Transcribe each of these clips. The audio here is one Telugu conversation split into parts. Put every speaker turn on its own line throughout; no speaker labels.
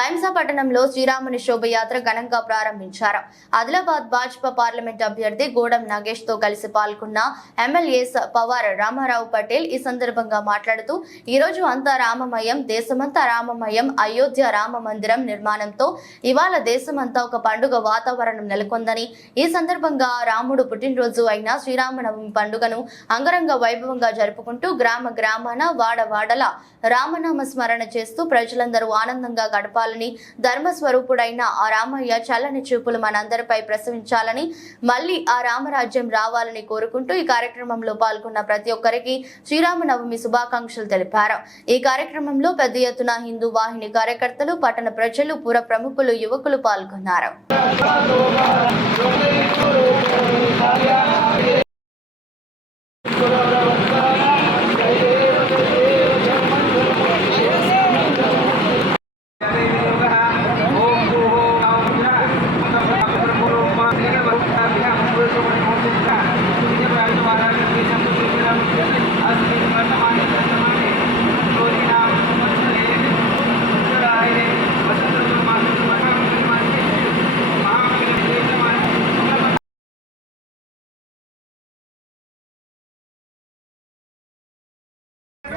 బైంసా పట్టణంలో శ్రీరాముని శోభయాత్ర ఘనంగా ప్రారంభించారు. ఆదిలాబాద్ భాజపా పార్లమెంట్ అభ్యర్థి గోడం నాగేష్తో కలిసి పాల్గొన్న ఎమ్మెల్యే పవార్ రామారావు పటేల్ ఈ సందర్భంగా మాట్లాడుతూ ఈ రోజు అంతా రామమయం దేశమంతా రామమయం అయోధ్య రామ మందిరం నిర్మాణంతో ఇవాళ దేశమంతా ఒక పండుగ వాతావరణం నెలకొందని ఈ సందర్భంగా రాముడు పుట్టినరోజు అయిన శ్రీరామనవమి పండుగను అంగరంగ వైభవంగా జరుపుకుంటూ గ్రామ గ్రామాన వాడ వాడల రామనామ స్మరణ చేస్తూ ప్రజలందరూ ఆనందంగా గడపాలని ధర్మస్వరూపుడైన ఆ రామయ్య చల్లని చూపులు మనందరిపై ప్రసవించాలని మళ్ళీ ఆ రామరాజ్యం రావాలని కోరుకుంటూ ఈ కార్యక్రమంలో పాల్గొన్న ప్రతి ఒక్కరికి శ్రీరామనవమి శుభాకాంక్షలు తెలిపారు. ఈ కార్యక్రమంలో పెద్ద ఎత్తున హిందూ వాహిని కార్యకర్తలు పట్టణ ప్రజలు పుర ప్రముఖులు యువకులు పాల్గొన్నారు.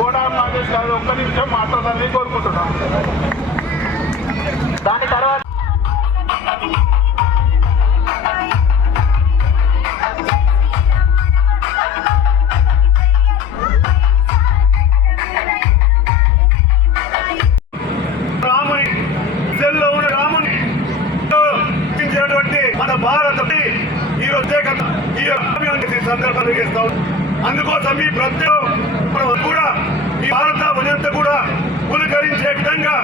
గోడా నాగేష్ గారు ఒక్క నిమిషం మాట్లాడాలని కోరుకుంటున్నాం. దాని తర్వాత రాముని రాముని మన భారత ఈ ప్రత్యేకత ఈ సందర్భం సందర్భంగా అందుకోసం ఈ ప్రత్యేక కూడా ఈ భారత వనంత కూడా పులకరించే విధంగా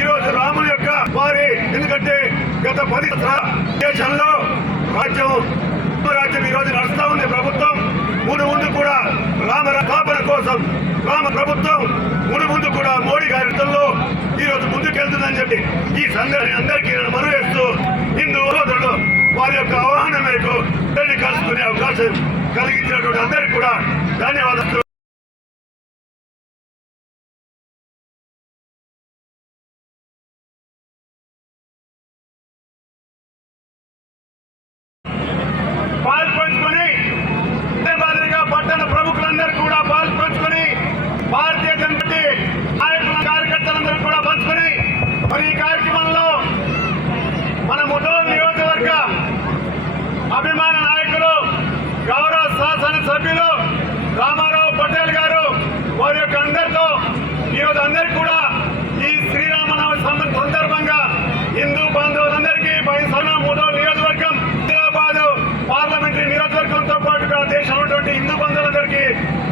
ఈరోజు రాముల రాముని యొక్క వారి ఎందుకంటే గత పది దేశంలో రాజ్యం రాజ్యం ఈ రోజు నడుస్తా ఉంది. ప్రభుత్వం ముందు ముందు కూడా రామ స్థాపన కోసం రామ ప్రభుత్వం ముందు ముందు కూడా మోడీ గారి ఈరోజు ఈ రోజు ముందుకెళ్తుందని చెప్పి ఈ సందర్భాన్ని అందరికీ నేను మనవి చేస్తూ హిందూ సోదరులు వారి యొక్క అవగాహన మేరకు పెళ్ళి కలుసుకునే అవకాశం కలిగింది కూడా ధన్యవాదాలు. సభ్యులు రామారావు పటేల్ గారు వారి యొక్క అందరితో ఈరోజు అందరికీ కూడా ఈ శ్రీరామనవమి సంద- సందర్భంగా హిందూ బంధువులందరికీ బైసన మూడో నియోజకవర్గం హైదరాబాద్ పార్లమెంటరీ నియోజకవర్గంతో పాటుగా దేశంలో ఉన్నటువంటి హిందూ బంధువులందరికీ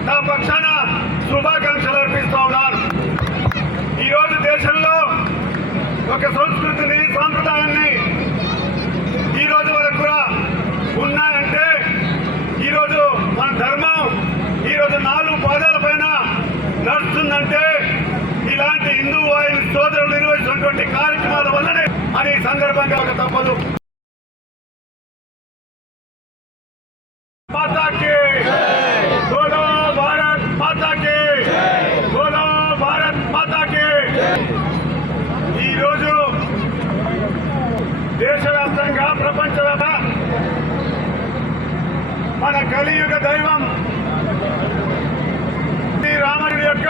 నా పక్షాన శుభాకాంక్షలు అర్పిస్తా ఉన్నాను ఈ రోజు దేశంలో ఒక సంస్కృతిని సాంప్రదాయాన్ని ఈ రోజు వరకు కూడా ఉన్నాయంటే ఈ రోజు మన ధర్మం ఈ రోజు నాలుగు పాదాల పైన అంటే ఇలాంటి హిందూ వాయులు సోదరులు నిర్వహిస్తున్నటువంటి కార్యక్రమాల వల్లనే అని ఈ సందర్భంగా ఒక తప్పదు. మాతాకి భారత్ మాతాకి బోలో భారత్ మాతాకి ఈ దేశవ్యాప్తంగా మన కలియుగ దైవం శ్రీ రాముడి యొక్క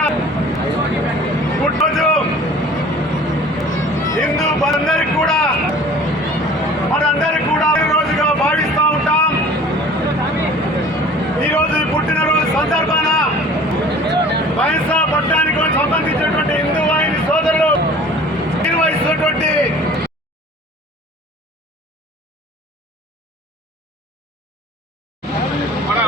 పుట్టినరోజు హిందూ మనందరికి కూడా మనందరికి కూడా రోజుగా భావిస్తూ ఉంటాం. ఈ రోజు పుట్టినరోజు సందర్భాన బైసా పట్టణానికి సంబంధించినటువంటి హిందూ వాహిని సోదరులు నిర్వహిస్తున్నటువంటి మన